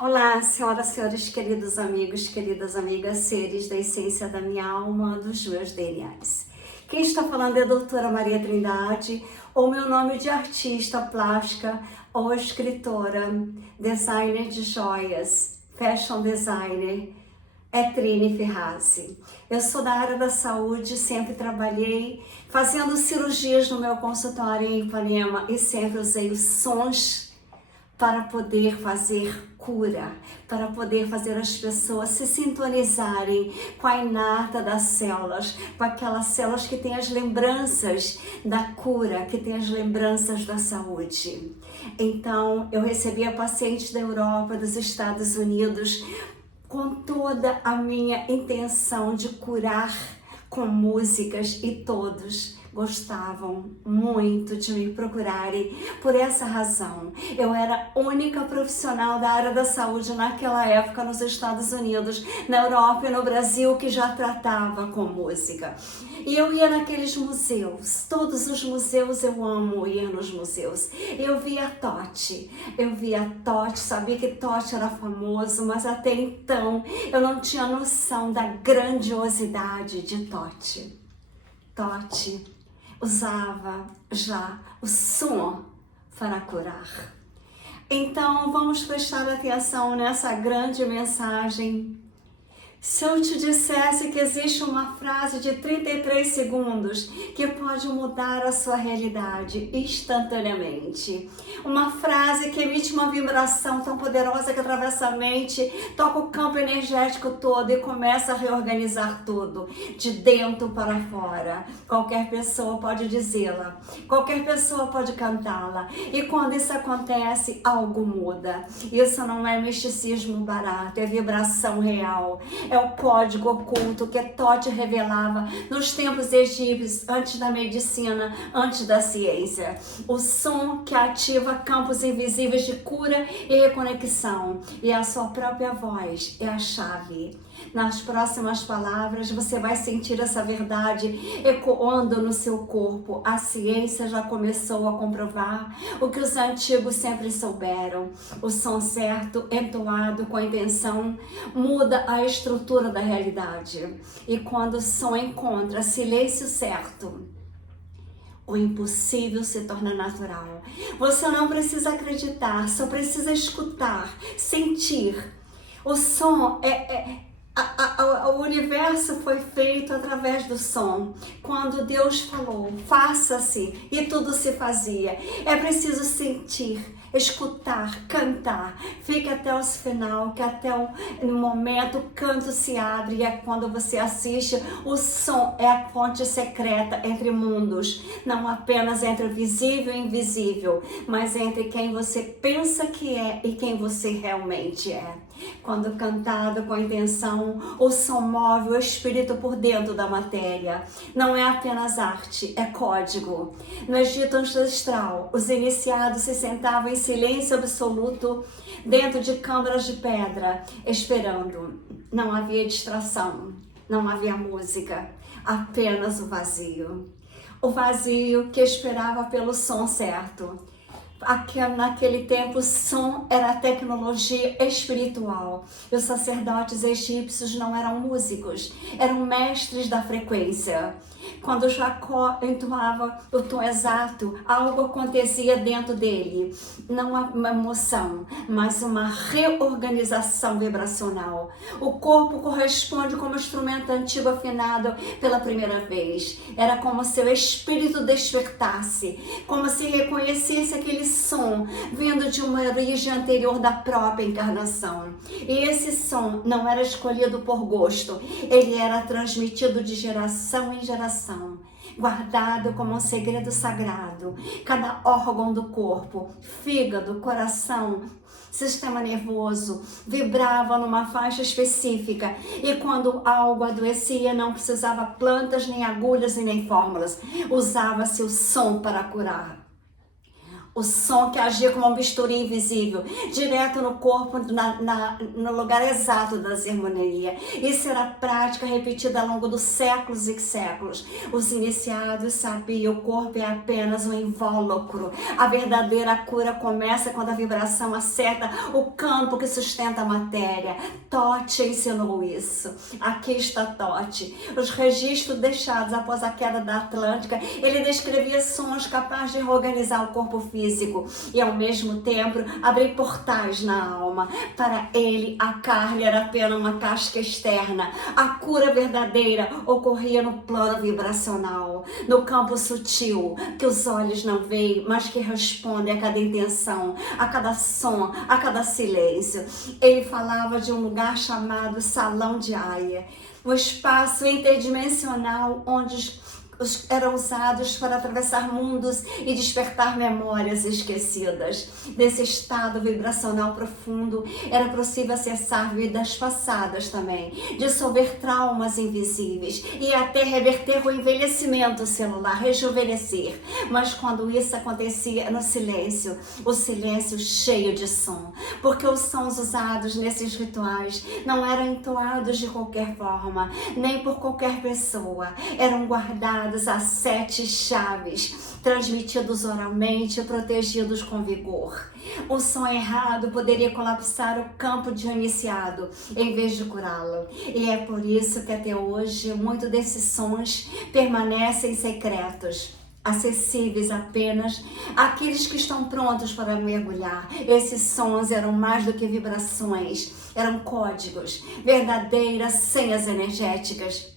Olá, senhoras, senhores, queridos amigos, queridas amigas, seres da essência da minha alma, dos meus DNAs. Quem está falando é a doutora Maria Trindade, ou meu nome de artista plástica ou escritora, designer de joias, fashion designer, é Trine Ferrazzi. Eu sou da área da saúde, sempre trabalhei fazendo cirurgias no meu consultório em Ipanema e sempre usei os sons para poder fazer cura, para poder fazer as pessoas se sintonizarem com a inata das células, com aquelas células que têm as lembranças da cura, que têm as lembranças da saúde. Então, eu recebia pacientes da Europa, dos Estados Unidos, com toda a minha intenção de curar com músicas e todos gostavam muito de me procurarem por essa razão. Eu era a única profissional da área da saúde naquela época nos Estados Unidos, na Europa e no Brasil que já tratava com música. E eu ia naqueles museus, todos os museus eu amo ir nos museus. Eu via Totti, sabia que Totti era famoso, mas até então eu não tinha noção da grandiosidade de Totti. Totti usava já o som para curar. Então vamos prestar atenção nessa grande mensagem. Se eu te dissesse que existe uma frase de 33 segundos que pode mudar a sua realidade instantaneamente, uma frase que emite uma vibração tão poderosa que atravessa a mente, toca o campo energético todo e começa a reorganizar tudo, de dentro para fora. Qualquer pessoa pode dizê-la, qualquer pessoa pode cantá-la, e quando isso acontece, algo muda. Isso não é misticismo barato, é vibração real. É o código oculto que Totti revelava nos tempos egípcios, antes da medicina, antes da ciência. O som que ativa campos invisíveis de cura e reconexão. E a sua própria voz é a chave. Nas próximas palavras, você vai sentir essa verdade ecoando no seu corpo. A ciência já começou a comprovar o que os antigos sempre souberam. O som certo, entoado com a intenção, muda a estrutura da realidade. E quando o som encontra silêncio certo, o impossível se torna natural. Você não precisa acreditar, só precisa escutar, sentir. O som o universo foi feito através do som. Quando Deus falou, faça-se, e tudo se fazia. É preciso sentir, escutar, cantar. Fica até o final, que até o momento o canto se abre, e é quando você assiste. O som é a fonte secreta entre mundos, não apenas entre o visível e o invisível, mas entre quem você pensa que é e quem você realmente é. Quando cantado com intenção, o som move o espírito por dentro da matéria. Não é apenas arte, é código. No Egito ancestral, os iniciados se sentavam em silêncio absoluto dentro de câmaras de pedra, esperando. Não havia distração, não havia música, apenas o vazio. O vazio que esperava pelo som certo. Naquele tempo, o som era a tecnologia espiritual. Os sacerdotes egípcios não eram músicos, eram mestres da frequência. Quando Jacó entoava o tom exato, algo acontecia dentro dele. Não uma emoção, mas uma reorganização vibracional. O corpo corresponde como instrumento antigo afinado pela primeira vez. Era como se o espírito despertasse, como se reconhecesse aquele som vindo de uma origem anterior da própria encarnação. E esse som não era escolhido por gosto, ele era transmitido de geração em geração, guardado como um segredo sagrado. Cada órgão do corpo, fígado, coração, sistema nervoso, vibrava numa faixa específica, e quando algo adoecia, não precisava plantas, nem agulhas e nem fórmulas. Usava-se o som para curar. O som que agia como um bisturi invisível, direto no corpo, no lugar exato da harmonia. Isso era prática repetida ao longo dos séculos e séculos. Os iniciados sabiam, o corpo é apenas um invólucro. A verdadeira cura começa quando a vibração acerta o campo que sustenta a matéria. Tote ensinou isso. Aqui está Tote. Os registros deixados após a queda da Atlântica, ele descrevia sons capazes de reorganizar o corpo físico e ao mesmo tempo abrir portais na alma. Para ele, a carne era apenas uma casca externa. A cura verdadeira ocorria no plano vibracional, no campo sutil, que os olhos não veem, mas que responde a cada intenção, a cada som, a cada silêncio. Ele falava de um lugar chamado Salão de Aya, um espaço interdimensional onde eram usados para atravessar mundos e despertar memórias esquecidas. Nesse estado vibracional profundo, era possível acessar vidas passadas também, dissolver traumas invisíveis e até reverter o envelhecimento celular, rejuvenescer. Mas quando isso acontecia no silêncio, o silêncio cheio de som, porque os sons usados nesses rituais não eram entoados de qualquer forma, nem por qualquer pessoa, eram guardados a 7 chaves, transmitidos oralmente, protegidos com vigor. O som errado poderia colapsar o campo de um iniciado, em vez de curá-lo. E é por isso que até hoje, muitos desses sons permanecem secretos, acessíveis apenas àqueles que estão prontos para mergulhar. Esses sons eram mais do que vibrações, eram códigos, verdadeiras senhas energéticas.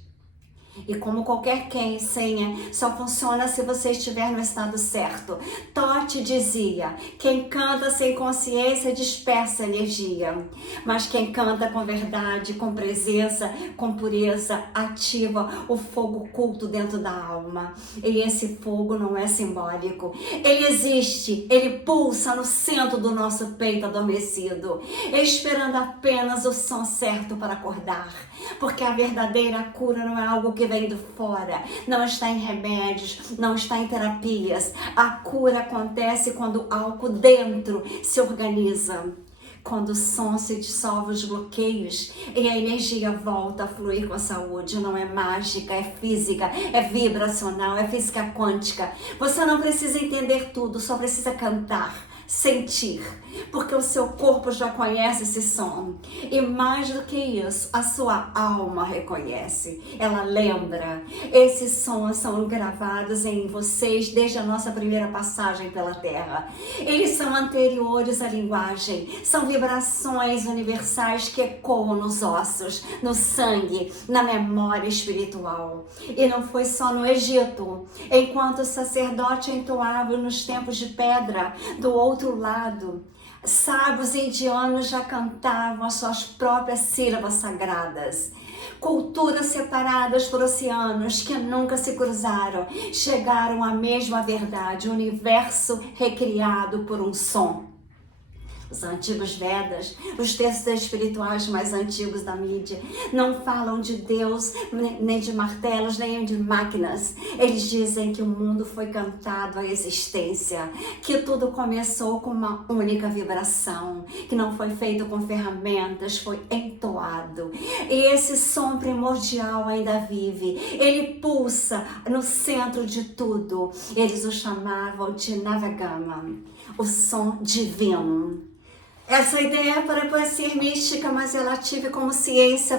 E como qualquer senha, só funciona se você estiver no estado certo. Tote dizia, quem canta sem consciência dispersa energia, mas quem canta com verdade, com presença, com pureza, ativa o fogo oculto dentro da alma. E esse fogo não é simbólico. Ele existe, ele pulsa no centro do nosso peito adormecido, esperando apenas o som certo para acordar. Porque a verdadeira cura não é algo que vem do fora, não está em remédios, não está em terapias. A cura acontece quando algo dentro se organiza, quando o som se dissolve os bloqueios e a energia volta a fluir com a saúde. Não é mágica, é física, é vibracional, é física quântica. Você não precisa entender tudo, só precisa cantar, sentir, porque o seu corpo já conhece esse som. E mais do que isso, a sua alma reconhece, ela lembra. Esses sons são gravados em vocês desde a nossa primeira passagem pela Terra. Eles são anteriores à linguagem, são vibrações universais que ecoam nos ossos, no sangue, na memória espiritual. E não foi só no Egito, enquanto o sacerdote entoava nos tempos de pedra, do outro lado, sábios indianos já cantavam as suas próprias sílabas sagradas. Culturas separadas por oceanos que nunca se cruzaram, chegaram à mesma verdade, o universo recriado por um som. Os antigos Vedas, os textos espirituais mais antigos da mídia, não falam de Deus, nem de martelos, nem de máquinas. Eles dizem que o mundo foi cantado à existência, que tudo começou com uma única vibração, que não foi feito com ferramentas, foi entoado. E esse som primordial ainda vive, ele pulsa no centro de tudo. Eles o chamavam de Navagama, o som divino. Essa ideia parece ser mística, mas ela tive como ciência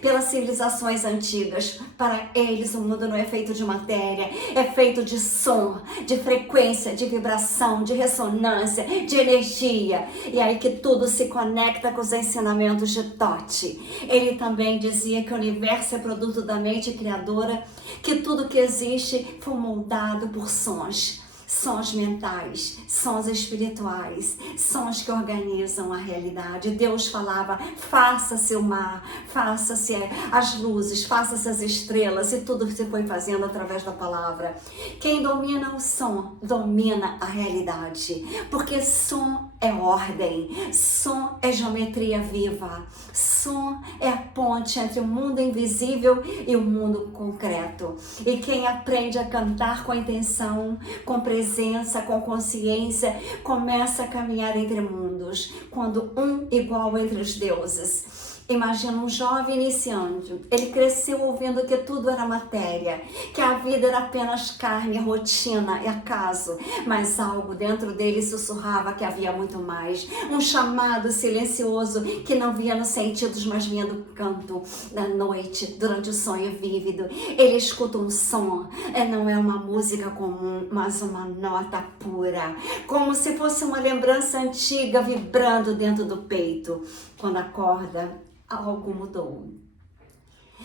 pelas civilizações antigas. Para eles, o mundo não é feito de matéria, é feito de som, de frequência, de vibração, de ressonância, de energia. E aí que tudo se conecta com os ensinamentos de Tote. Ele também dizia que o universo é produto da mente criadora, que tudo que existe foi moldado por sons. Sons mentais, sons espirituais, sons que organizam a realidade. Deus falava, faça-se o mar, faça-se as luzes, faça-se as estrelas, e tudo que se foi fazendo através da palavra. Quem domina o som, domina a realidade, porque som é ordem, som é geometria viva, som som é a ponte entre o mundo invisível e o mundo concreto. E quem aprende a cantar com intenção, com presença, com consciência, começa a caminhar entre mundos, quando um igual entre os deuses. Imagina um jovem iniciante, ele cresceu ouvindo que tudo era matéria, que a vida era apenas carne, rotina e acaso, mas algo dentro dele sussurrava que havia muito mais, um chamado silencioso que não via nos sentidos, mas vinha do canto da noite, durante o sonho vívido. Ele escuta um som, não é uma música comum, mas uma nota pura, como se fosse uma lembrança antiga vibrando dentro do peito. Quando acorda, algo mudou.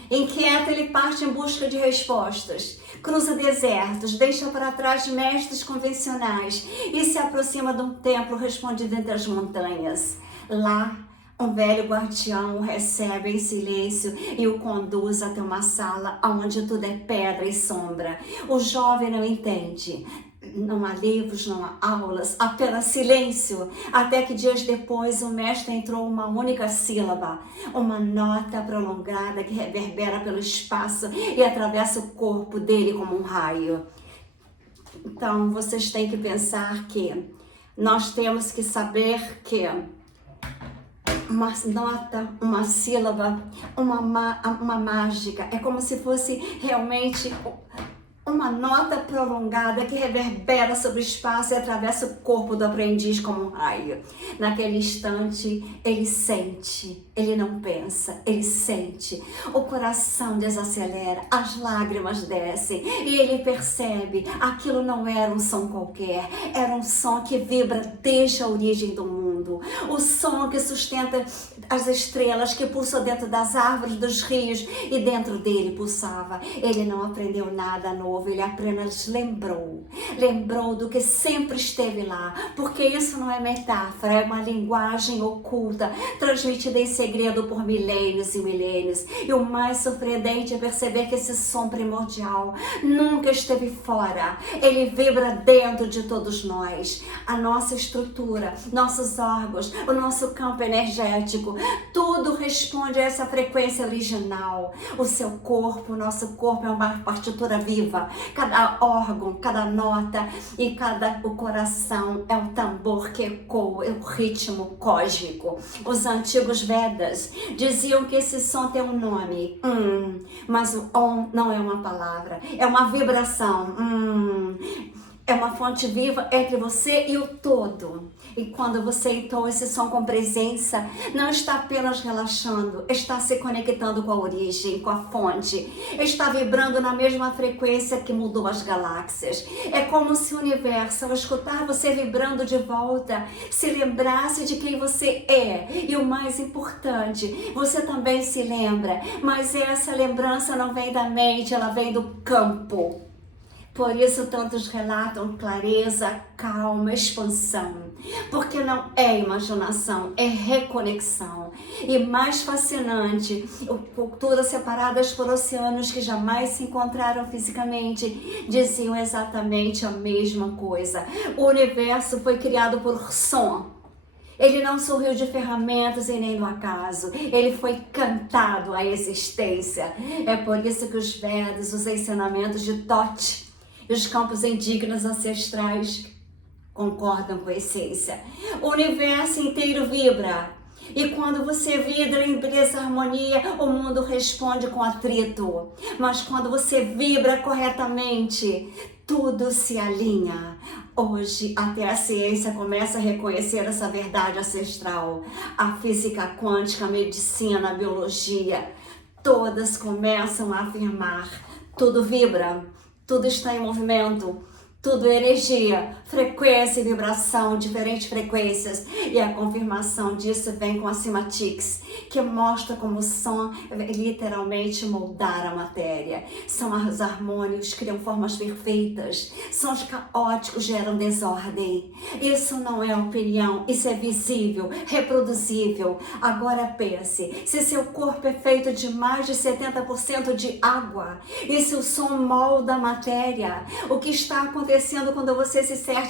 Inquieto, ele parte em busca de respostas, cruza desertos, deixa para trás mestres convencionais e se aproxima de um templo respondido entre as montanhas. Lá, um velho guardião o recebe em silêncio e o conduz até uma sala onde tudo é pedra e sombra. O jovem não entende. Não há livros, não há aulas, apenas silêncio, até que dias depois o mestre entrou uma única sílaba, uma nota prolongada que reverbera pelo espaço e atravessa o corpo dele como um raio. Então vocês têm que pensar que nós temos que saber que uma nota, uma sílaba, uma mágica, é como se fosse realmente uma nota prolongada que reverbera sobre o espaço e atravessa o corpo do aprendiz como um raio. Naquele instante, ele sente, ele não pensa, ele sente. O coração desacelera, as lágrimas descem e ele percebe, aquilo não era um som qualquer, era um som que vibra desde a origem do mundo. O som que sustenta as estrelas que pulsam dentro das árvores, dos rios, e dentro dele pulsava. Ele não aprendeu nada novo. Ele apenas lembrou do que sempre esteve lá, porque isso não é metáfora, é uma linguagem oculta, transmitida em segredo por milênios e milênios. E o mais surpreendente é perceber que esse som primordial nunca esteve fora, ele vibra dentro de todos nós. A nossa estrutura, nossos órgãos, o nosso campo energético, tudo responde a essa frequência original. O seu corpo, o nosso corpo é uma partitura viva. Cada órgão, cada nota e o coração é um tambor que ecoa, é o ritmo cósmico. Os antigos Vedas diziam que esse som tem um nome, mas o Om não é uma palavra, é uma vibração. É uma fonte viva entre você e o todo. E quando você entoa esse som com presença, não está apenas relaxando, está se conectando com a origem, com a fonte. Está vibrando na mesma frequência que mudou as galáxias. É como se o universo, ao escutar você vibrando de volta, se lembrasse de quem você é. E o mais importante, você também se lembra, mas essa lembrança não vem da mente, ela vem do campo. Por isso tantos relatam clareza, calma, expansão. Porque não é imaginação, é reconexão. E mais fascinante, culturas separadas por oceanos que jamais se encontraram fisicamente, diziam exatamente a mesma coisa. O universo foi criado por som. Ele não sorriu de ferramentas e nem do acaso. Ele foi cantado à existência. É por isso que os Vedas, os ensinamentos de Tote, e os campos indígenas ancestrais concordam com a essência. O universo inteiro vibra. E quando você vibra em beleza harmonia, o mundo responde com atrito. Mas quando você vibra corretamente, tudo se alinha. Hoje, até a ciência começa a reconhecer essa verdade ancestral. A física quântica, a medicina, a biologia, todas começam a afirmar: tudo vibra. Tudo está em movimento, tudo é energia, frequência e vibração, diferentes frequências. E a confirmação disso vem com a Cymatics, que mostra como o som literalmente moldar a matéria. São os harmônicos que criam formas perfeitas, são os caóticos que geram desordem. Isso não é opinião, isso é visível, reproduzível. Agora pense, se seu corpo é feito de mais de 70% de água, e se o som molda a matéria, o que está acontecendo acontecendo quando você se cerca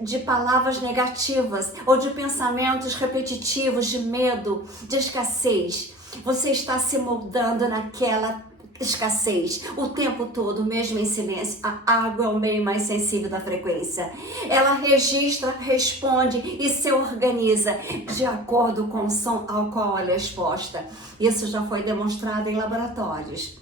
de palavras negativas ou de pensamentos repetitivos, de medo, de escassez. Você está se moldando naquela escassez o tempo todo, mesmo em silêncio. A água é o meio mais sensível da frequência. Ela registra, responde e se organiza de acordo com o som ao qual ela é exposta. Isso já foi demonstrado em laboratórios.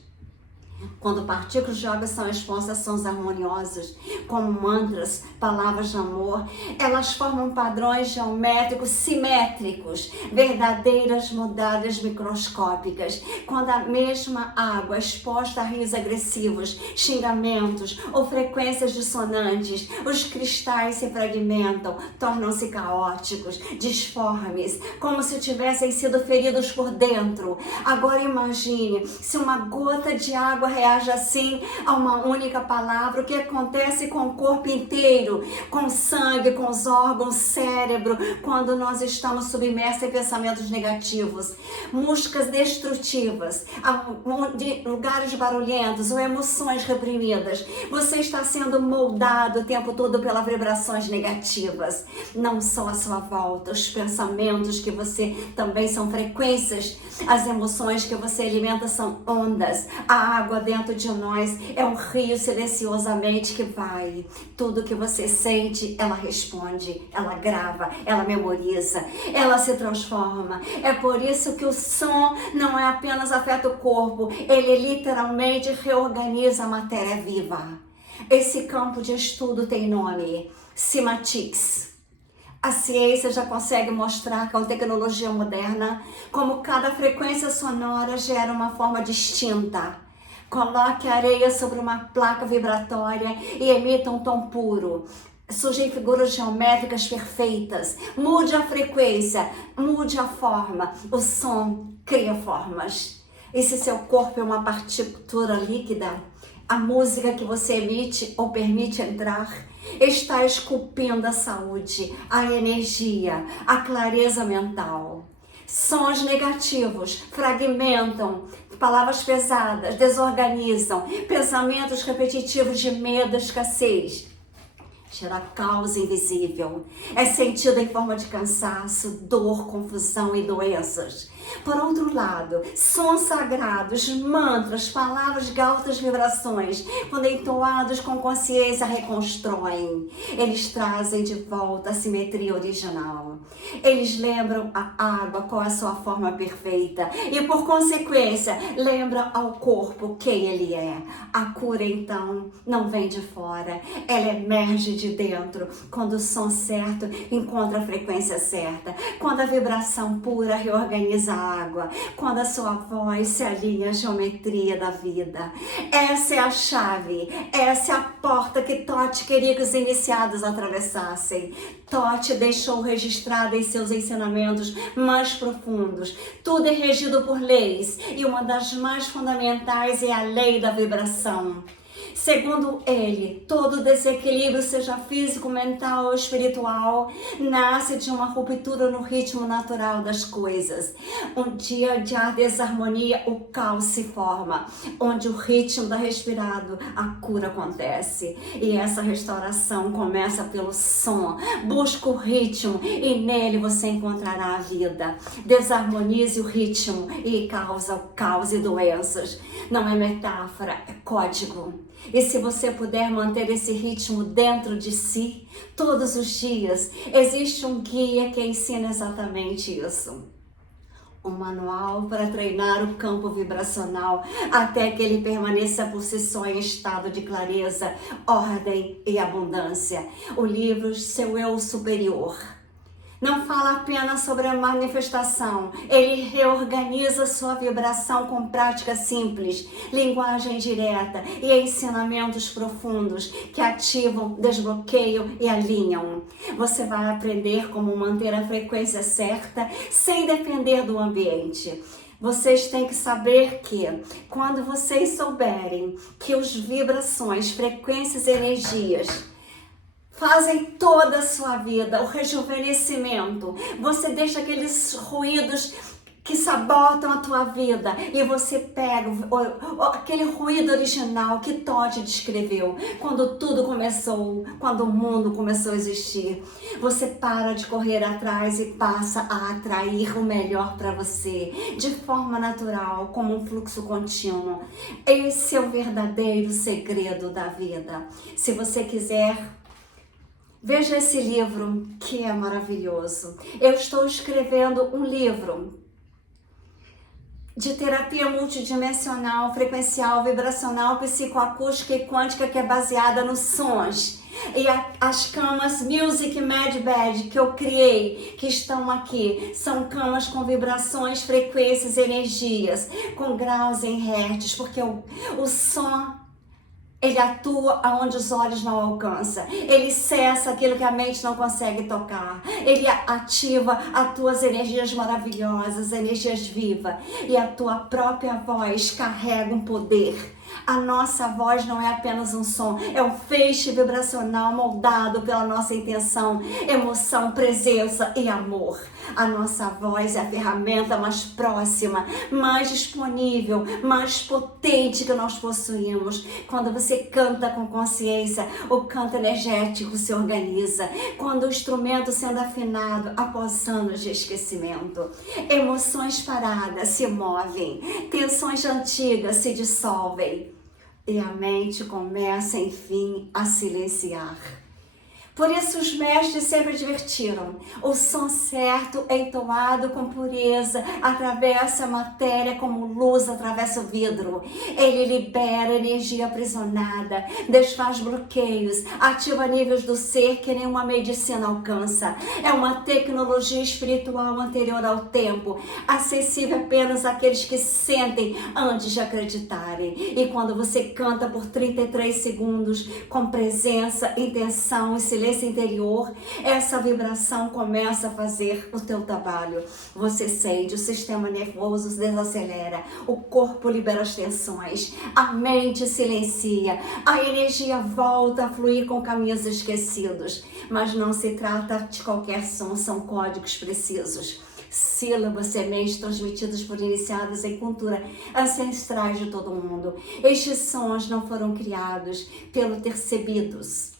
Quando partículas de água são expostas a sons harmoniosos, como mantras, palavras de amor, elas formam padrões geométricos simétricos, verdadeiras mudanças microscópicas. Quando a mesma água é exposta a rios agressivos, xingamentos ou frequências dissonantes, os cristais se fragmentam, tornam-se caóticos, disformes, como se tivessem sido feridos por dentro. Agora imagine se uma gota de água reage assim a uma única palavra, o que acontece com o corpo inteiro, com o sangue, com os órgãos, cérebro, quando nós estamos submersos em pensamentos negativos, músicas destrutivas, lugares barulhentos ou emoções reprimidas. Você está sendo moldado o tempo todo pelas vibrações negativas, não só à sua volta, os pensamentos que você também são frequências, as emoções que você alimenta são ondas, a água dentro de nós é um rio silenciosamente que vai. Tudo que você sente, ela responde, ela grava, ela memoriza, ela se transforma. É por isso que o som não é apenas afeta o corpo, ele literalmente reorganiza a matéria viva. Esse campo de estudo tem nome, Cymatics. A ciência já consegue mostrar com a tecnologia moderna como cada frequência sonora gera uma forma distinta. Coloque areia sobre uma placa vibratória e emita um tom puro. Surgem figuras geométricas perfeitas. Mude a frequência, mude a forma. O som cria formas. E se seu corpo é uma partitura líquida, a música que você emite ou permite entrar está esculpindo a saúde, a energia, a clareza mental. Sons negativos fragmentam, palavras pesadas desorganizam, pensamentos repetitivos de medo, escassez. Gera caos invisível. É sentido em forma de cansaço, dor, confusão e doenças. Por outro lado, sons sagrados, mantras, palavras de altas vibrações, quando entoados com consciência, reconstroem. Eles trazem de volta a simetria original. Eles lembram a água com a sua forma perfeita e, por consequência, lembram ao corpo quem ele é. A cura, então, não vem de fora, ela emerge de dentro, quando o som certo encontra a frequência certa, quando a vibração pura reorganiza a água, quando a sua voz se alinha à geometria da vida. Essa é a chave, essa é a porta que Tote queria que os iniciados atravessassem. Tote deixou registrado em seus ensinamentos mais profundos. Tudo é regido por leis e uma das mais fundamentais é a lei da vibração. Segundo ele, todo desequilíbrio, seja físico, mental ou espiritual, nasce de uma ruptura no ritmo natural das coisas. Um dia de desarmonia, o caos se forma, onde o ritmo da respirado, a cura acontece. E essa restauração começa pelo som. Busca o ritmo e nele você encontrará a vida. Desarmonize o ritmo e causa o caos e doenças. Não é metáfora, é código. E se você puder manter esse ritmo dentro de si, todos os dias, existe um guia que ensina exatamente isso. Um manual para treinar o campo vibracional até que ele permaneça por si só em estado de clareza, ordem e abundância. O livro Seu Eu Superior. Não fala apenas sobre a manifestação, ele reorganiza sua vibração com práticas simples, linguagem direta e ensinamentos profundos que ativam, desbloqueiam e alinham. Você vai aprender como manter a frequência certa sem depender do ambiente. Vocês têm que saber que, quando vocês souberem que as vibrações, frequências e energias fazem toda a sua vida, o rejuvenescimento. Você deixa aqueles ruídos que sabotam a tua vida, e você pega aquele ruído original que Todd descreveu, quando tudo começou, quando o mundo começou a existir. Você para de correr atrás e passa a atrair o melhor para você, de forma natural, como um fluxo contínuo. Esse é o verdadeiro segredo da vida. Se você quiser, veja esse livro que é maravilhoso. Eu estou escrevendo um livro de terapia multidimensional, frequencial, vibracional, psicoacústica e quântica, que é baseada nos sons. E as camas Music Med Bed que eu criei, que estão aqui, são camas com vibrações, frequências, energias, com graus em hertz, porque o som, ele atua aonde os olhos não alcançam. Ele cessa aquilo que a mente não consegue tocar. Ele ativa as tuas energias maravilhosas, energias vivas. E a tua própria voz carrega um poder. A nossa voz não é apenas um som, é um feixe vibracional moldado pela nossa intenção, emoção, presença e amor. A nossa voz é a ferramenta mais próxima, mais disponível, mais potente que nós possuímos. Quando você canta com consciência, o canto energético se organiza. Quando o instrumento sendo afinado após anos de esquecimento. Emoções paradas se movem, tensões antigas se dissolvem. E a mente começa, enfim, a silenciar. Por isso os mestres sempre advertiram: o som certo, entoado com pureza, atravessa a matéria como luz atravessa o vidro. Ele libera energia aprisionada, desfaz bloqueios, ativa níveis do ser que nenhuma medicina alcança. É uma tecnologia espiritual anterior ao tempo, acessível apenas àqueles que sentem antes de acreditarem. E quando você canta por 33 segundos, com presença, intenção e silêncio interior, essa vibração começa a fazer o teu trabalho. Você sente, o sistema nervoso desacelera, o corpo libera as tensões, a mente silencia, a energia volta a fluir com caminhos esquecidos. Mas não se trata de qualquer som, são códigos precisos. Sílabas, sementes transmitidas por iniciados em cultura ancestrais de todo o mundo. Estes sons não foram criados pelos percebidos,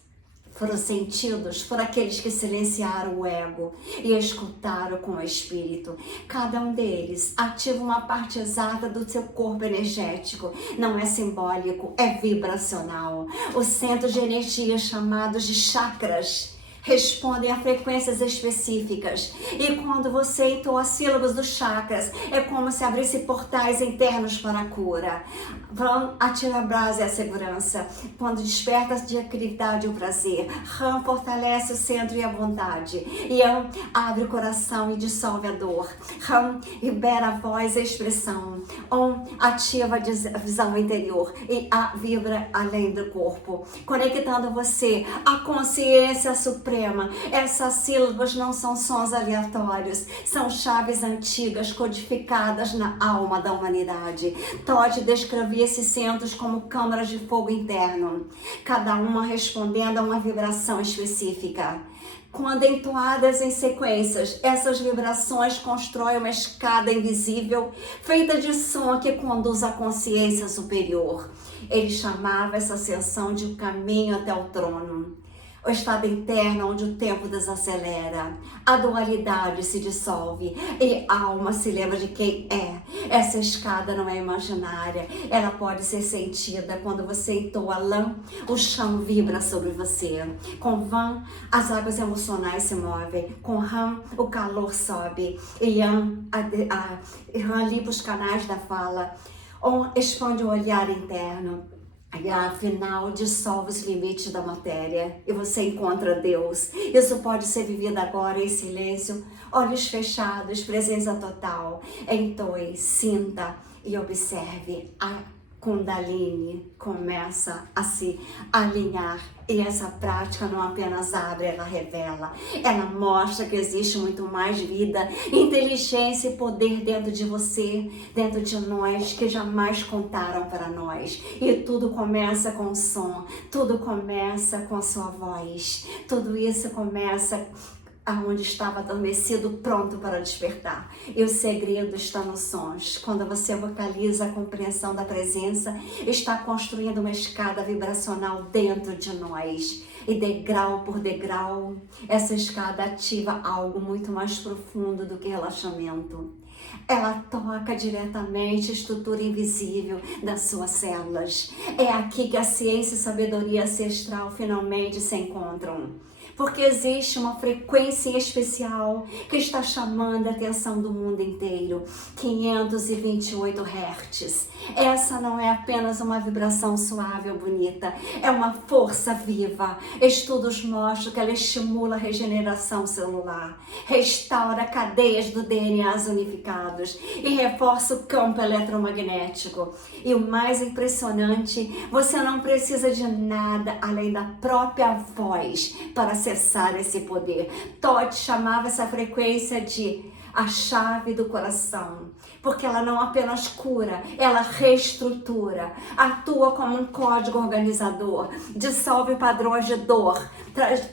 foram sentidos por aqueles que silenciaram o ego e escutaram com o espírito. Cada um deles ativa uma parte exata do seu corpo energético. Não é simbólico, é vibracional. Os centros de energia chamados de chakras respondem a frequências específicas. E quando você entoa as sílabas dos chakras, é como se abrisse portais internos para a cura. Vam atira a brasa e a segurança. Quando desperta a tranquilidade e o prazer. Ram fortalece o centro e a vontade. Yam abre o coração e dissolve a dor. Ram libera a voz e a expressão. Om ativa a visão interior e a vibra além do corpo, conectando você à consciência suprema. Essas sílabas não são sons aleatórios, são chaves antigas codificadas na alma da humanidade. Todd descrevia esses centros como câmaras de fogo interno, cada uma respondendo a uma vibração específica. Quando entoadas em sequências, essas vibrações constroem uma escada invisível feita de som que conduz à consciência superior. Ele chamava essa ascensão de um caminho até o trono. O estado interno onde o tempo desacelera, a dualidade se dissolve e a alma se lembra de quem é. Essa escada não é imaginária, ela pode ser sentida quando você entoa Lam, o chão vibra sobre você. Com Vam, as águas emocionais se movem. Com Ram, o calor sobe. E Yam, limpa os canais da fala. On expande o olhar interno. E afinal dissolve os limites da matéria e você encontra Deus. Isso pode ser vivido agora em silêncio, olhos fechados, presença total. Entoe, sinta e observe. A Kundalini começa a se alinhar. E essa prática não apenas abre, ela revela. Ela mostra que existe muito mais vida, inteligência e poder dentro de você, dentro de nós, que jamais contaram para nós. E tudo começa com o som, tudo começa com a sua voz. Tudo isso começa aonde estava adormecido, pronto para despertar. E o segredo está nos sons. Quando você vocaliza a compreensão da presença, está construindo uma escada vibracional dentro de nós. E degrau por degrau, essa escada ativa algo muito mais profundo do que relaxamento. Ela toca diretamente a estrutura invisível das suas células. É aqui que a ciência e a sabedoria ancestral finalmente se encontram. Porque existe uma frequência especial que está chamando a atenção do mundo inteiro. 528 Hz. Essa não é apenas uma vibração suave ou bonita, é uma força viva. Estudos mostram que ela estimula a regeneração celular, restaura cadeias do DNA unificados e reforça o campo eletromagnético. E o mais impressionante, você não precisa de nada além da própria voz para acessar esse poder. Todd chamava essa frequência de a chave do coração, porque ela não apenas cura, ela reestrutura, atua como um código organizador, dissolve padrões de dor, traz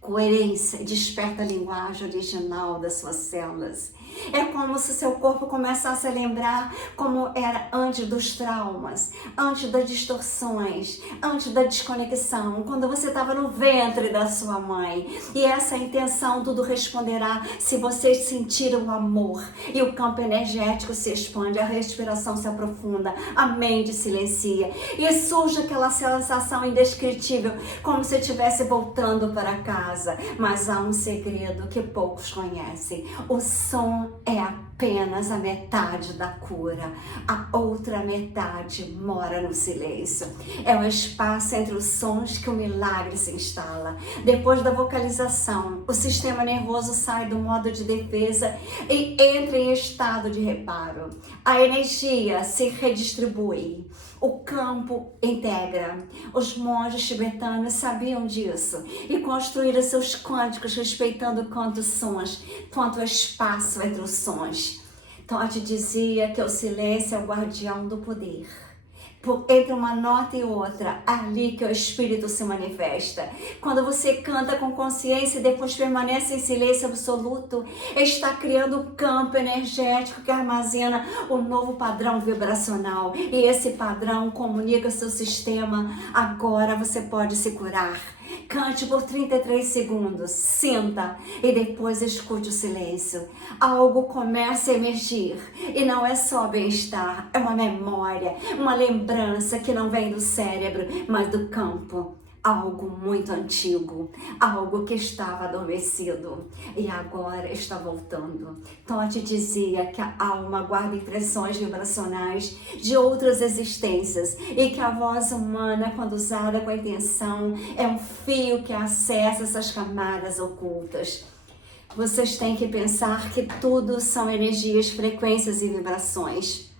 coerência e desperta a linguagem original das suas células. É como se seu corpo começasse a lembrar como era antes dos traumas, antes das distorções, antes da desconexão, quando você estava no ventre da sua mãe. E essa intenção tudo responderá se você sentir o amor. E o campo energético se expande, a respiração se aprofunda, a mente silencia. E surge aquela sensação indescritível, como se estivesse voltando para casa. Mas há um segredo que poucos conhecem. O som é apenas a metade da cura. A outra metade mora no silêncio. É o espaço entre os sons que o milagre se instala. Depois da vocalização, o sistema nervoso sai do modo de defesa e entra em estado de reparo. A energia se redistribui. O campo integra. Os monges tibetanos sabiam disso e construíram seus cânticos respeitando quanto sons, quanto espaço entre os sons. Todd dizia que o silêncio é o guardião do poder. Entre uma nota e outra, ali que o Espírito se manifesta. Quando você canta com consciência e depois permanece em silêncio absoluto, está criando um campo energético que armazena um novo padrão vibracional. E esse padrão comunica seu sistema. Agora você pode se curar. Cante por 33 segundos, sinta e depois escute o silêncio. Algo começa a emergir e não é só bem-estar, é uma memória, uma lembrança que não vem do cérebro, mas do campo. Algo muito antigo, algo que estava adormecido e agora está voltando. Todd dizia que a alma guarda impressões vibracionais de outras existências e que a voz humana, quando usada com a intenção, é um fio que acessa essas camadas ocultas. Vocês têm que pensar que tudo são energias, frequências e vibrações.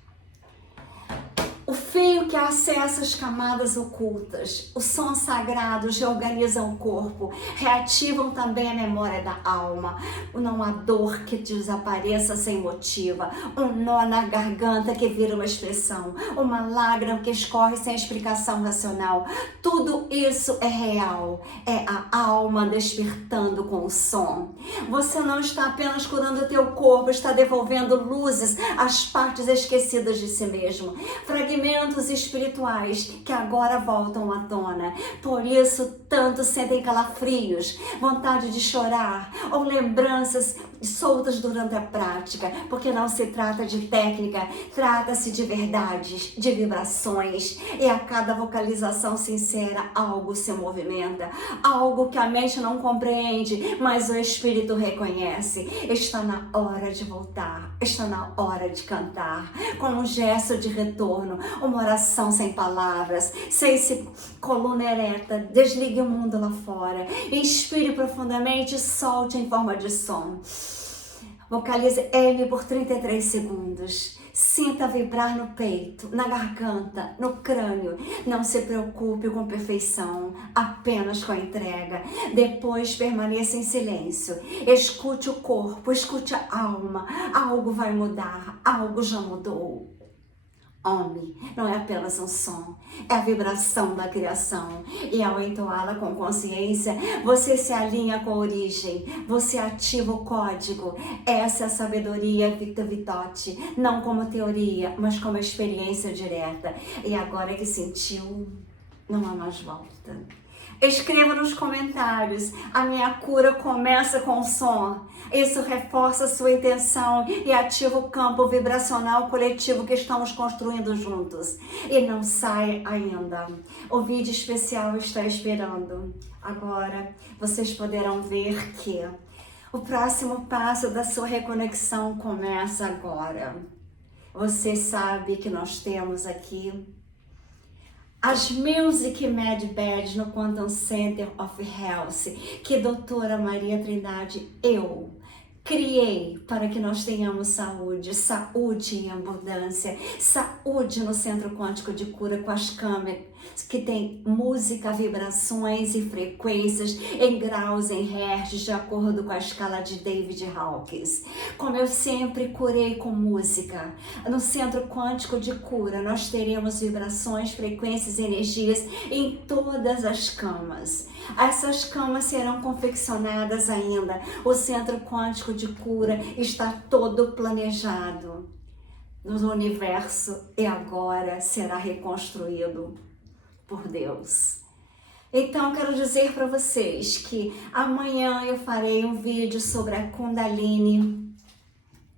O fio que acessa as camadas ocultas, os sons sagrados reorganizam o corpo, reativam também a memória da alma. Não há dor que desapareça sem motivo, um nó na garganta que vira uma expressão, uma lágrima que escorre sem explicação racional. Tudo isso é real, é a alma despertando com o som. Você não está apenas curando o teu corpo, está devolvendo luzes às partes esquecidas de si mesmo. Fragmentos espirituais que agora voltam à tona. Por isso, tantos sentem calafrios, vontade de chorar ou lembranças soltas durante a prática, porque não se trata de técnica, trata-se de verdades, de vibrações, e a cada vocalização sincera algo se movimenta, algo que a mente não compreende, mas o espírito reconhece. Está na hora de voltar, está na hora de cantar, com um gesto de retorno, uma oração sem palavras, sem coluna ereta, desligue o mundo lá fora, inspire profundamente e solte em forma de som. Vocalize M por 33 segundos. Sinta vibrar no peito, na garganta, no crânio. Não se preocupe com perfeição, apenas com a entrega. Depois permaneça em silêncio. Escute o corpo, escute a alma. Algo vai mudar, algo já mudou. Homem não é apenas um som, é a vibração da criação. E ao entoá-la com consciência, você se alinha com a origem, você ativa o código. Essa é a sabedoria Victor Vitotti, não como teoria, mas como experiência direta. E agora que sentiu, não há mais volta. Escreva nos comentários, a minha cura começa com o som. Isso reforça a sua intenção e ativa o campo vibracional coletivo que estamos construindo juntos. E não sai ainda. O vídeo especial está esperando. Agora, vocês poderão ver que o próximo passo da sua reconexão começa agora. Você sabe que nós temos aqui as Music Med Beds no Quantum Center of Health, que a doutora Maria Trindade, eu criei para que nós tenhamos saúde, saúde em abundância, saúde no Centro Quântico de Cura com as câmeras que tem música, vibrações e frequências em graus, em hertz, de acordo com a escala de David Hawkins. Como eu sempre curei com música, no Centro Quântico de Cura nós teremos vibrações, frequências e energias em todas as camas. Essas camas serão confeccionadas ainda. O Centro Quântico de Cura está todo planejado no universo e agora será reconstruído por Deus. Então, quero dizer para vocês que amanhã eu farei um vídeo sobre a Kundalini,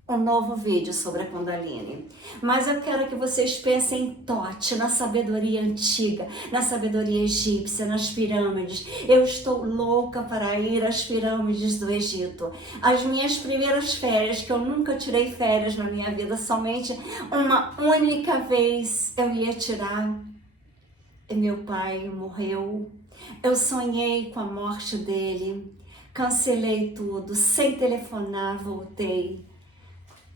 um novo vídeo sobre a Kundalini. Mas eu quero que vocês pensem em Thoth, na sabedoria antiga, na sabedoria egípcia, nas pirâmides. Eu estou louca para ir às pirâmides do Egito. As minhas primeiras férias, que eu nunca tirei férias na minha vida, somente uma única vez eu ia tirar. E meu pai morreu. Eu sonhei com a morte dele. Cancelei tudo, sem telefonar, voltei.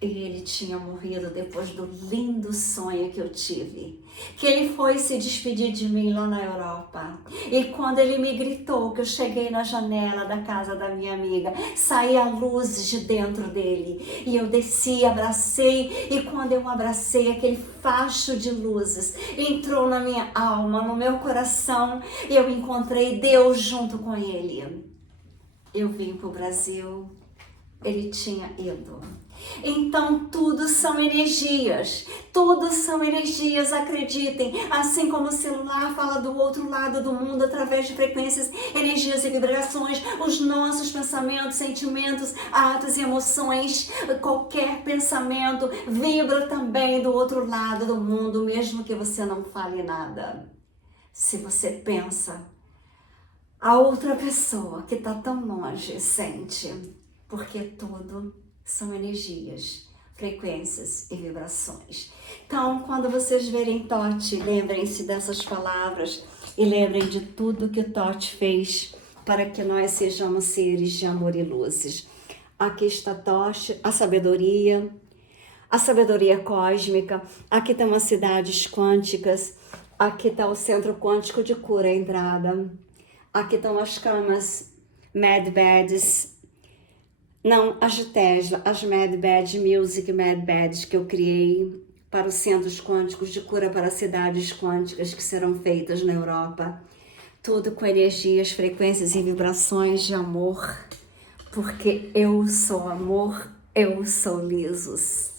E ele tinha morrido depois do lindo sonho que eu tive. Que ele foi se despedir de mim lá na Europa. E quando ele me gritou, que eu cheguei na janela da casa da minha amiga, saía luzes de dentro dele. E eu desci, abracei, e quando eu abracei, aquele facho de luzes entrou na minha alma, no meu coração, e eu encontrei Deus junto com ele. Eu vim para o Brasil, ele tinha ido. Então tudo são energias, acreditem, assim como o celular fala do outro lado do mundo através de frequências, energias e vibrações, os nossos pensamentos, sentimentos, atos e emoções, qualquer pensamento vibra também do outro lado do mundo, mesmo que você não fale nada. Se você pensa, a outra pessoa que está tão longe sente, porque tudo são energias, frequências e vibrações. Então, quando vocês verem Thoth, lembrem-se dessas palavras e lembrem de tudo que Thoth fez para que nós sejamos seres de amor e luzes. Aqui está Thoth, a sabedoria cósmica. Aqui estão as cidades quânticas. Aqui está o Centro Quântico de Cura, a entrada. Aqui estão as camas, Med Beds. Não, as de Tesla, as Med Beds, Music Med Beds que eu criei para os centros quânticos de cura para cidades quânticas que serão feitas na Europa. Tudo com energias, frequências e vibrações de amor, porque eu sou amor, eu sou lisos.